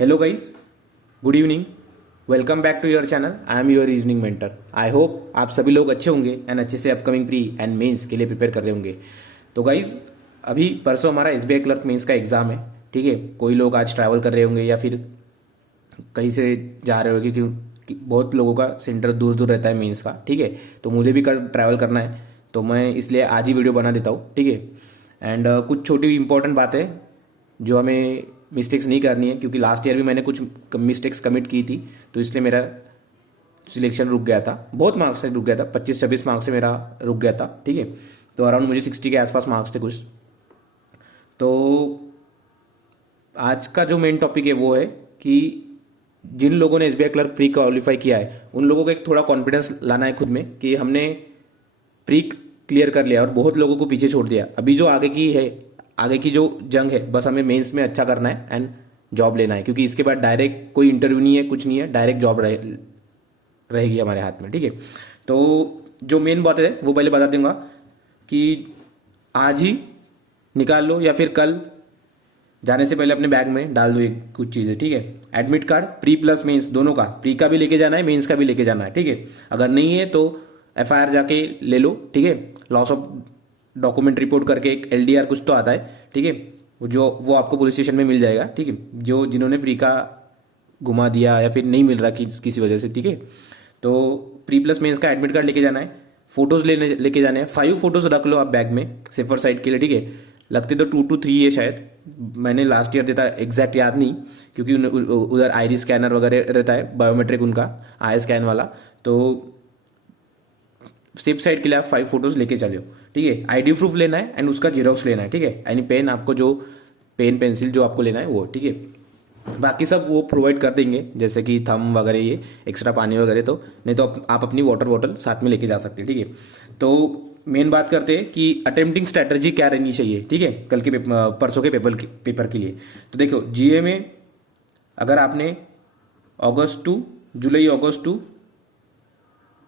Hello guys, good evening. Welcome back to your channel. I am your reasoning mentor. I hope आप सभी लोग अच्छे होंगे and अच्छे से अपकमिंग प्री एंड मेंस के लिए प्रिपेयर कर रहे होंगे। तो गाइस, अभी परसों हमारा एसबीआई क्लर्क मेंस का एग्जाम है। ठीक है, कोई लोग आज ट्रैवल कर रहे होंगे या फिर कहीं से जा रहे होंगे, क्योंकि बहुत लोगों का सेंटर दूर दूर रहता है मेंस का। ठीक है, तो मुझे भी कल ट्रैवल करना है, तो मैं इसलिए आज ही वीडियो बना देता हूँ। ठीक है, एंड कुछ छोटी इंपॉर्टेंट बातें जो हमें मिस्टेक्स नहीं करनी है, क्योंकि लास्ट ईयर भी मैंने कुछ मिस्टेक्स कमिट की थी, तो इसलिए मेरा सिलेक्शन रुक गया था। बहुत मार्क्स से रुक गया था, 25-26 मार्क्स से मेरा रुक गया था। ठीक है, तो अराउंड मुझे 60 के आसपास मार्क्स थे कुछ। तो आज का जो मेन टॉपिक है वो है कि जिन लोगों ने एसबीआई क्लर्क प्री क्वालिफाई किया है उन लोगों को एक थोड़ा कॉन्फिडेंस लाना है खुद में कि हमने प्री क्लियर कर लिया और बहुत लोगों को पीछे छोड़ दिया। अभी जो आगे की जो जंग है, बस हमें मेंस में अच्छा करना है एंड जॉब लेना है, क्योंकि इसके बाद डायरेक्ट कोई इंटरव्यू नहीं है, कुछ नहीं है, डायरेक्ट जॉब रहेगी हमारे हाथ में। ठीक है, तो जो मेन बात है वो पहले बता दूंगा कि आज ही निकाल लो या फिर कल जाने से पहले अपने बैग में डाल दो एक कुछ चीज़ें। ठीक है, admit card pre plus mains दोनों का, प्री का भी लेके जाना है, मेंस का भी लेके जाना है। ठीक है, अगर नहीं है तो एफआईआर जाके ले लो। ठीक है, लॉस ऑफ डॉक्यूमेंट रिपोर्ट करके एक एलडीआर कुछ तो आता है। ठीक है, वो आपको पुलिस स्टेशन में मिल जाएगा। ठीक है, जो जिन्होंने प्री का घुमा दिया या फिर नहीं मिल रहा किसी वजह से। ठीक है, तो प्री प्लस मेंस का एडमिट कार्ड लेके जाना है, फोटोज लेके जाने हैं। 5 फोटोज रख लो आप बैग में सेफर साइड के लिए। ठीक है, लगते तो 2 to 3 है शायद, मैंने लास्ट ईयर देता एग्जैक्ट याद नहीं, क्योंकि उधर आईरी स्कैनर वगैरह रहता है, बायोमेट्रिक उनका आई स्कैन वाला। तो सेफ साइड के लिए आप 5 फोटोज लेके चलो। ठीक है, आईडी प्रूफ लेना है एंड उसका जीरोक्स लेना है। ठीक है, यानी पेन, आपको जो पेन पेंसिल जो आपको लेना है वो। ठीक है, बाकी सब वो प्रोवाइड कर देंगे, जैसे कि थम वगैरह, ये एक्स्ट्रा पानी वगैरह। तो नहीं तो आप अपनी वाटर बॉटल साथ में लेके जा सकते हैं। ठीक है, तो मेन बात करते हैं कि अटेम्प्टिंग स्ट्रैटेजी क्या रहनी चाहिए। ठीक है, कल के परसों के पेपर के लिए। तो देखो, जीए में अगर आपने जुलाई अगस्त टू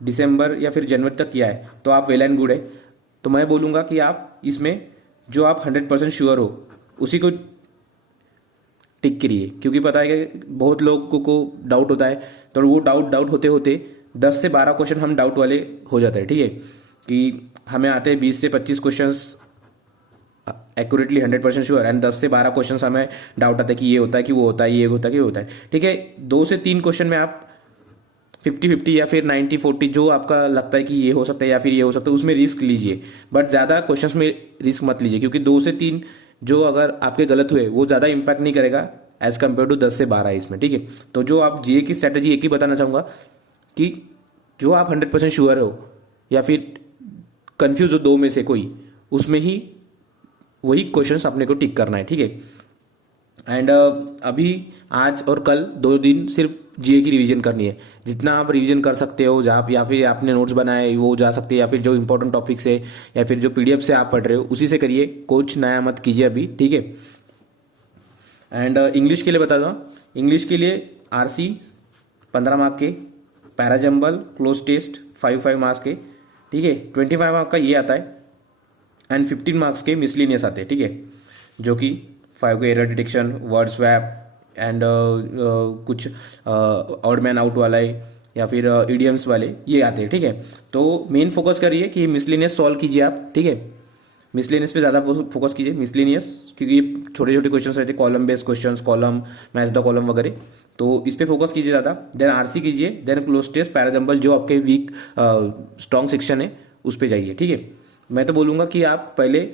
दिसंबर या फिर जनवरी तक किया है तो आप वेल एंड गुड है। तो मैं बोलूँगा कि आप इसमें जो आप 100% श्योर हो उसी को टिक करिए, क्योंकि पता है कि बहुत लोगों को डाउट होता है, तो वो डाउट होते होते 10 से 12 क्वेश्चन हम डाउट वाले हो जाते हैं। ठीक है, कि हमें आते हैं 20 से 25 क्वेश्चंस एक्यूरेटली 100% श्योर, एंड 10 से 12 क्वेश्चन हमें डाउट आता है कि ये होता है कि वो होता है, ये होता है कि वो होता है। ठीक है, 2 से 3 क्वेश्चन में आप 50-50 या फिर 90-40 जो आपका लगता है कि ये हो सकता है या फिर ये हो सकता है, उसमें रिस्क लीजिए, बट ज़्यादा क्वेश्चंस में रिस्क मत लीजिए, क्योंकि 2 से 3 जो अगर आपके गलत हुए वो ज़्यादा इंपैक्ट नहीं करेगा एज कम्पेयर टू 10 से 12 इसमें। ठीक है, तो जो आप जीए की स्ट्रैटेजी एक ही बताना चाहूँगा कि जो आप 100% श्योर हो या फिर कंफ्यूज हो 2 में से कोई, उसमें ही वही क्वेश्चंस अपने को टिक करना है। ठीक है, एंड अभी आज और कल 2 दिन सिर्फ जीए की रिवीजन करनी है। जितना आप रिवीजन कर सकते हो, जहाँ या फिर आपने नोट्स बनाए वो जा सकते हैं, या फिर जो इंपॉर्टेंट टॉपिक्स है या फिर जो पीडीएफ से आप पढ़ रहे हो उसी से करिए, कुछ नया मत कीजिए अभी। ठीक है, एंड इंग्लिश के लिए बता दूँ, इंग्लिश के लिए आरसी 15 मार्क के, पैराजम्बल क्लोज टेस्ट 5 मार्क्स के। ठीक है, 25 मार्क का ये आता है एंड 15 मार्क्स के मिसलिनियस आते हैं। ठीक है, जो कि 5 के error detection, word swap and कुछ ऑड मैन आउट वाला है या फिर इडियम्स वाले, ये आते हैं। ठीक है, तो मेन फोकस करिए कि मिसलिनियस सॉल्व कीजिए आप। ठीक है, मिसलिनियस पे ज़्यादा फोकस कीजिए, मिसलिनियस, क्योंकि छोटे छोटे क्वेश्चन रहते हैं, column based question, column match the column वगैरह, तो इस पे फोकस कीजिए ज़्यादा। देन आरसी कीजिए, देन क्लोज टेस्ट, पैराजम्बल, जो आपके वीक स्ट्रॉन्ग सेक्शन है उस पर जाइए। ठीक है, मैं तो बोलूँगा कि आप पहले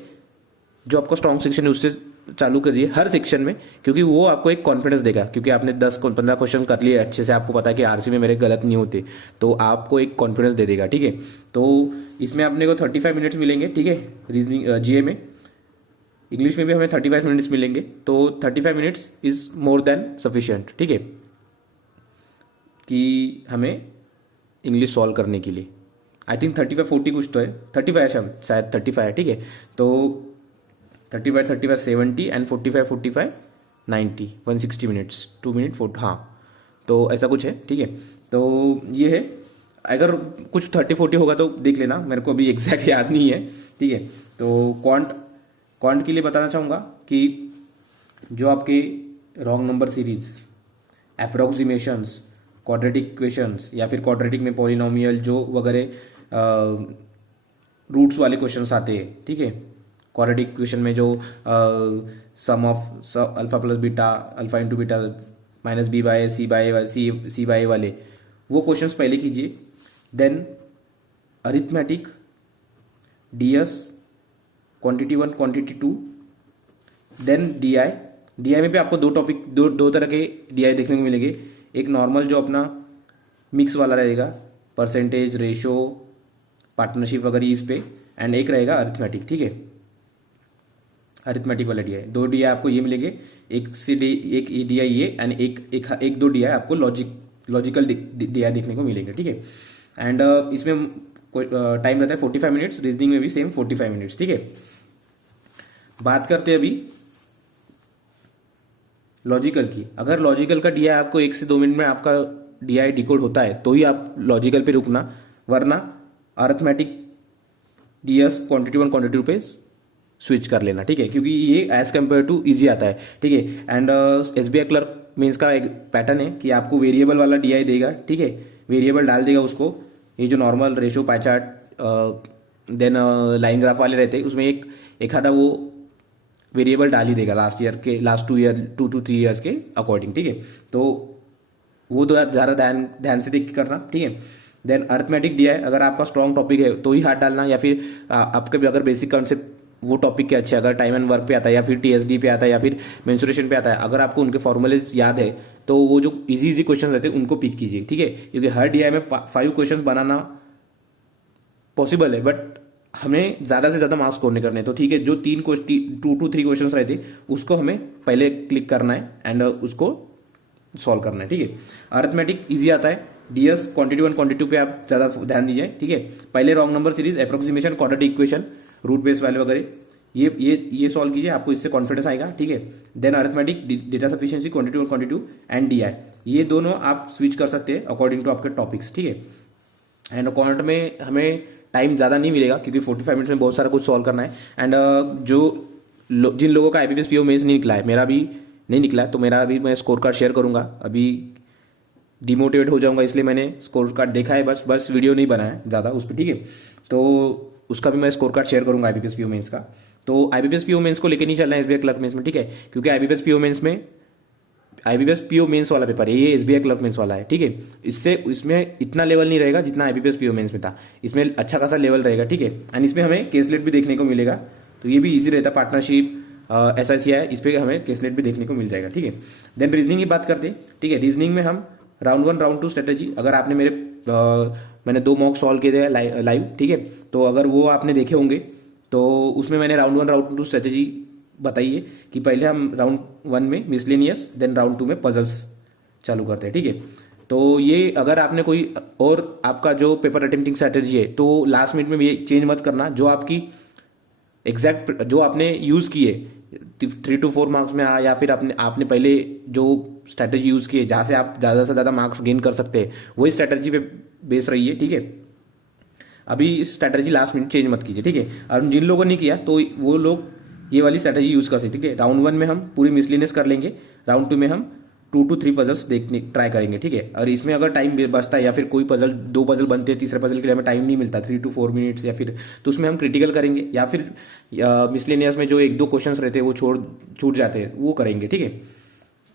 जो आपका स्ट्रॉन्ग सेक्शन है उससे चालू करिए हर सेक्शन में, क्योंकि वो आपको एक कॉन्फिडेंस देगा, क्योंकि आपने 10-15 क्वेश्चन कर लिए अच्छे से, आपको पता है कि आरसी में मेरे गलत नहीं होते, तो आपको एक कॉन्फिडेंस दे देगा। ठीक है, तो इसमें अपने को 35 मिनट्स मिलेंगे। ठीक है, रीजनिंग जीए में, इंग्लिश में भी हमें 35 मिनट्स मिलेंगे, तो 35 minutes is more than sufficient. ठीक है, कि हमें इंग्लिश सॉल्व करने के लिए आई थिंक 35-40 कुछ तो है, 35 है शायद 35 है। ठीक है, तो 35 70 एंड 45 90 160 मिनट्स, 2 मिनट 4, हाँ, तो ऐसा कुछ है। ठीक है, तो ये है, अगर कुछ 30-40 होगा तो देख लेना, मेरे को अभी एग्जैक्ट याद नहीं है। ठीक है, तो क्वांट के लिए बताना चाहूँगा कि जो आपके wrong number series approximations, quadratic equations या फिर क्वाड्रेटिक में पॉलिनोमियल जो वगैरह रूट्स वाले क्वेश्चंस आते हैं, ठीक है। क्वाड्रेटिक इक्वेशन में जो sum of alpha plus beta, alpha into beta minus B by C by C by वाले वो क्वेश्चंस पहले कीजिए। Then arithmetic, DS, quantity 1, quantity 2, then DI. DI में भी आपको दो तरह के डीआई देखने को मिलेंगे। एक नॉर्मल जो अपना मिक्स वाला रहेगा, परसेंटेज, रेशो, पार्टनरशिप वगैरह इस पे, एंड एक रहेगा अरिथमेटिक, ठीक है। अरिथमेटिक वाला डीआई, दो डीआई आपको ये मिलेंगे, एक डीआई ये एंड एक दो डीआई आपको लॉजिकल डीआई देखने को मिलेंगे, ठीक है। एंड इसमें टाइम रहता है 45 मिनट्स, रीजनिंग में भी सेम 45 मिनट्स, ठीक है। बात करते हैं अभी लॉजिकल की। अगर लॉजिकल का डीआई आपको 1 से 2 मिनट में आपका डीआई डिकोड होता है तो ही आप लॉजिकल पे रुकना, वरना अरिथमेटिक, डीएस, क्वांटिटी 1, क्वांटिटी 2 पे स्विच कर लेना, ठीक है, क्योंकि ये एज कम्पेयर टू इजी आता है, ठीक है। एंड एसबीआई क्लर्क मीन्स का एक पैटर्न है कि आपको वेरिएबल वाला डीआई देगा, ठीक है, वेरिएबल डाल देगा उसको। ये जो normal ratio, pie chart, then line graph वाले रहते हैं, उसमें एक आधा वो वेरिएबल डाल ही देगा लास्ट 2 to 3 ईयर्स के अकॉर्डिंग, ठीक है। तो वो तो ज़्यादा ध्यान से देख के करना, ठीक है। देन अरिथमेटिक डीआई, अगर आपका स्ट्रॉन्ग टॉपिक है तो ही हाथ डालना, या फिर आपके भी अगर बेसिक कॉन्सेप्ट वो टॉपिक के अच्छे, अगर टाइम एंड वर्क पे आता है या फिर टीएसडी पे आता है या फिर मेंसुरेशन पे आता है, अगर आपको उनके फॉर्मूलेज याद है तो वो जो इजी क्वेश्चन रहते हैं उनको पिक कीजिए, ठीक है। क्योंकि हर डीआई में 5 क्वेश्चन बनाना पॉसिबल है, बट हमें ज़्यादा से ज़्यादा मार्क्स स्कोर नहीं करने, तो ठीक है, जो 2 to 3 क्वेश्चन रहते उसको हमें पहले क्लिक करना है एंड उसको सॉल्व करना है, ठीक है। अरिथमेटिक ईजी आता है, डीएस, क्वांटिटी 1, क्वांटिटी 2 पे आप ज़्यादा ध्यान दीजिए, ठीक है। पहले wrong number series, approximation, quadratic equation, root base वाले वगैरह ये सॉल्व कीजिए, आपको इससे कॉन्फिडेंस आएगा, ठीक है। Then arithmetic, data sufficiency, quantity 1, quantity 2 and DI, ये दोनों आप स्विच कर सकते हैं अकॉर्डिंग टू आपके टॉपिक्स, ठीक है। एंड क्वांट में हमें टाइम ज़्यादा नहीं मिलेगा क्योंकि 45 मिनट में बहुत सारा कुछ सॉल्व करना है। एंड जिन लोगों का आईबीपीएस पीओ मेंस नहीं निकला है, मेरा भी नहीं निकला है, तो मेरा अभी मैं स्कोर कार्ड शेयर करूंगा। अभी डिमोटिवेट हो जाऊंगा, इसलिए मैंने स्कोर कार्ड देखा है, बस वीडियो नहीं बनाया ज़्यादा उस पर, ठीक है। तो उसका भी मैं स्कोर कार्ड शेयर करूंगा आईबीपीएस पीओ मेंस का। तो आईबीपीएस पीओ मेंस को लेकर नहीं चलना है एसबीआई क्लर्क मेंस में, ठीक है, क्योंकि आईबीपीएस पीओ मेंस वाला पेपर है, ये एसबीआई क्लर्क मेंस वाला है, ठीक है। इसमें इतना लेवल नहीं रहेगा जितना आईबीपीएस पीओ मेंस में था, इसमें अच्छा खासा लेवल रहेगा, ठीक है। एंड इसमें हमें केसलेट भी देखने को मिलेगा, तो ये भी इजी रहता है। पार्टनरशिप, एसआईसीआई, इस पर हमें केसलेट भी देखने को मिल जाएगा, ठीक है। देन रीजनिंग की बात करते हैं, ठीक है। रीजनिंग में हम राउंड 1, राउंड 2 स्ट्रेटेजी, अगर आपने मैंने 2 मॉक सॉल्व किए थे लाइव, ठीक है, तो अगर वो आपने देखे होंगे तो उसमें मैंने राउंड 1, राउंड 2 स्ट्रेटेजी बताई है कि पहले हम राउंड 1 में मिसलेनियस, देन राउंड 2 में पजल्स चालू करते हैं, ठीक है। तो ये अगर आपने कोई और आपका जो पेपर अटेम्प्टिंग स्ट्रेटेजी है तो लास्ट मिनट में ये चेंज मत करना, जो आपकी एग्जैक्ट जो आपने यूज़ किए 3 to 4 मार्क्स में या फिर आपने पहले जो स्ट्रैटेजी यूज़ की है जहाँ से आप ज़्यादा से ज़्यादा मार्क्स गेन कर सकते हैं, वही स्ट्रैटेजी पे बेस रही है, ठीक है। अभी स्ट्रैटेजी लास्ट मिनट चेंज मत कीजिए, ठीक है। और जिन लोगों ने किया तो वो लोग ये वाली स्ट्रैटेजी यूज़ कर सकते, ठीक है। राउंड 1 में हम पूरी मिसलेनियस कर लेंगे, राउंड 2 में हम 2 to 3 पजल्स देखने ट्राई करेंगे, ठीक है। और इसमें अगर टाइम बचता है या फिर कोई 2 पजल बनते हैं, तीसरे पजल के लिए हमें टाइम नहीं मिलता 3 to 4 मिनट्स या फिर, तो उसमें हम क्रिटिकल करेंगे, या फिर मिसलेनियस में जो 1-2 क्वेश्चन रहते हैं वो छूट जाते हैं, वो करेंगे, ठीक है।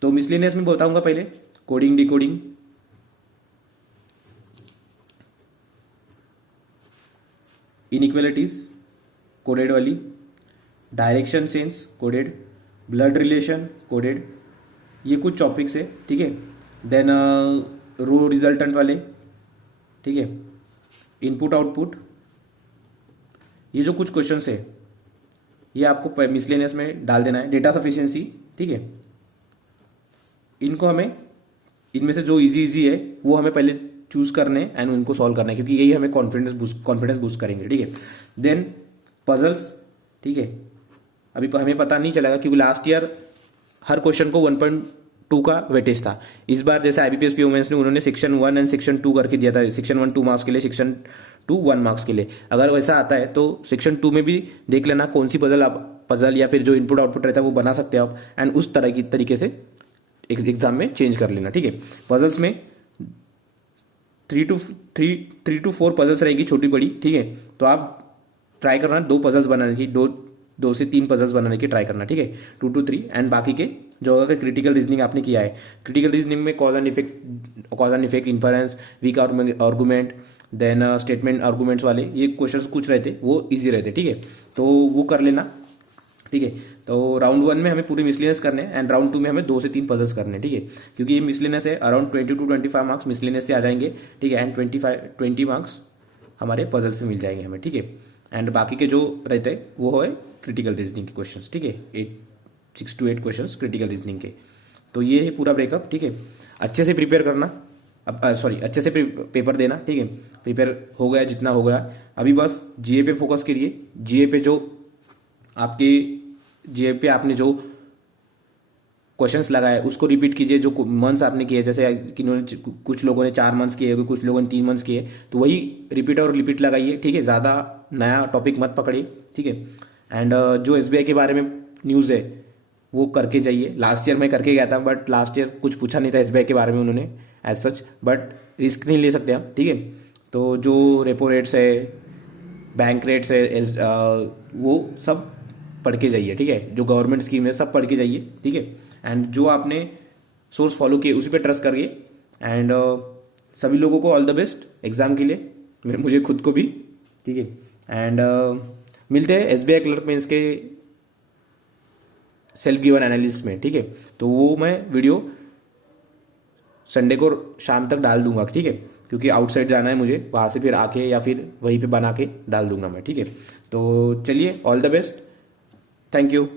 तो मिसलेनियस में बताऊंगा पहले कोडिंग, डिकोडिंग, इनइक्वालिटीज कोडेड वाली, direction sense coded, blood relation coded, ये कुछ टॉपिक्स है, ठीक है। देन रो रिजल्टेंट वाले, ठीक है, इनपुट आउटपुट, ये जो कुछ क्वेश्चंस है ये आपको मिसलेनियस में डाल देना है। डेटा सफिशिएंसी, ठीक है, इनको हमें इनमें से जो इजी है वो हमें पहले चूज करने एंड उनको सॉल्व करना है, क्योंकि यही हमें कॉन्फिडेंस बूस्ट करेंगे, ठीक है। देन पजल्स, ठीक है, अभी हमें पता नहीं चलेगा क्योंकि लास्ट ईयर हर क्वेश्चन को 1.2 का वेटेज था। इस बार जैसे आईबीपीएस पीओ मेंस ने उन्होंने सेक्शन 1 एंड सेक्शन 2 करके दिया था, सेक्शन 1 2 मार्क्स के लिए, सेक्शन 2 1 मार्क्स के लिए। अगर वैसा आता है तो सेक्शन 2 में भी देख लेना कौन सी पजल या फिर जो इनपुट आउटपुट रहता है वो बना सकते हैं आप, एंड उस तरह की तरीके से एग्जाम में चेंज कर लेना, ठीक है। पजल्स में 3 to 4 पजल्स रहेगी छोटी बड़ी, ठीक है। तो आप ट्राई करना 2 पजल्स बनाने की, 2 से 3 पजल्स बनाने की ट्राई करना, ठीक है। 2 to 3 एंड बाकी के जो होगा क्रिटिकल रीजनिंग आपने किया है, क्रिटिकल रीजनिंग में cause and effect, inference, weak argument, then statement arguments वाले ये क्वेश्चंस कुछ रहते, वो इजी रहते, ठीक है। तो वो कर लेना, ठीक है। तो राउंड 1 में हमें पूरी मिसलेनियस करने हैं एंड राउंड 2 में हमें 2 से 3 पजल्स करने, ठीक है। क्योंकि ये मिसलेनियस है, अराउंड 20 to 25 मार्क्स मिसलेनियस से आ जाएंगे, ठीक है। एंड 20 मार्क्स हमारे पजल से मिल जाएंगे हमें, ठीक है। एंड बाकी के जो रहते हैं वो है क्रिटिकल रीजनिंग के क्वेश्चंस, ठीक है। 6 to 8 क्वेश्चंस क्रिटिकल रीजनिंग के। तो ये है पूरा ब्रेकअप, ठीक है। अच्छे से प्रिपेयर करना, अब अच्छे से पेपर देना, ठीक है। प्रिपेयर हो गया जितना हो गया, अभी बस जीए पे फोकस करिए। जीए पे जो आपके जीए पे आपने जो क्वेश्चंस लगाए उसको रिपीट कीजिए, जो मंथ्स आपने किए, जैसे कुछ लोगों ने 4 मंथ्स किए, कुछ लोगों ने 3 मंथ्स किए, तो वही रिपीट और रिपीट लगाइए, ठीक है। ज़्यादा नया टॉपिक मत पकड़िए, ठीक है। एंड जो एसबीआई के बारे में न्यूज़ है वो करके जाइए। लास्ट ईयर मैं करके गया था, बट लास्ट ईयर कुछ पूछा नहीं था एसबीआई के बारे में उन्होंने एज सच, बट रिस्क नहीं ले सकते हम, ठीक है। तो जो रेपो रेट्स है, बैंक रेट्स है, वो सब पढ़ के जाइए, ठीक है। जो गवर्नमेंट स्कीम है सब पढ़ के जाइए, ठीक है। एंड जो आपने सोर्स फॉलो किए उसी पे ट्रस्ट करिए। एंड सभी लोगों को ऑल द बेस्ट एग्जाम के लिए, मुझे खुद को भी, ठीक है। एंड मिलते हैं एसबीआई क्लर्क मेंस के सेल्फ गिवन एनालिसिस में, ठीक है। तो वो मैं वीडियो संडे को शाम तक डाल दूंगा, ठीक है। क्योंकि आउटसाइड जाना है मुझे, वहाँ से फिर आके या फिर वहीं पे बना के डाल दूंगा मैं, ठीक है। तो चलिए, all the best, thank you.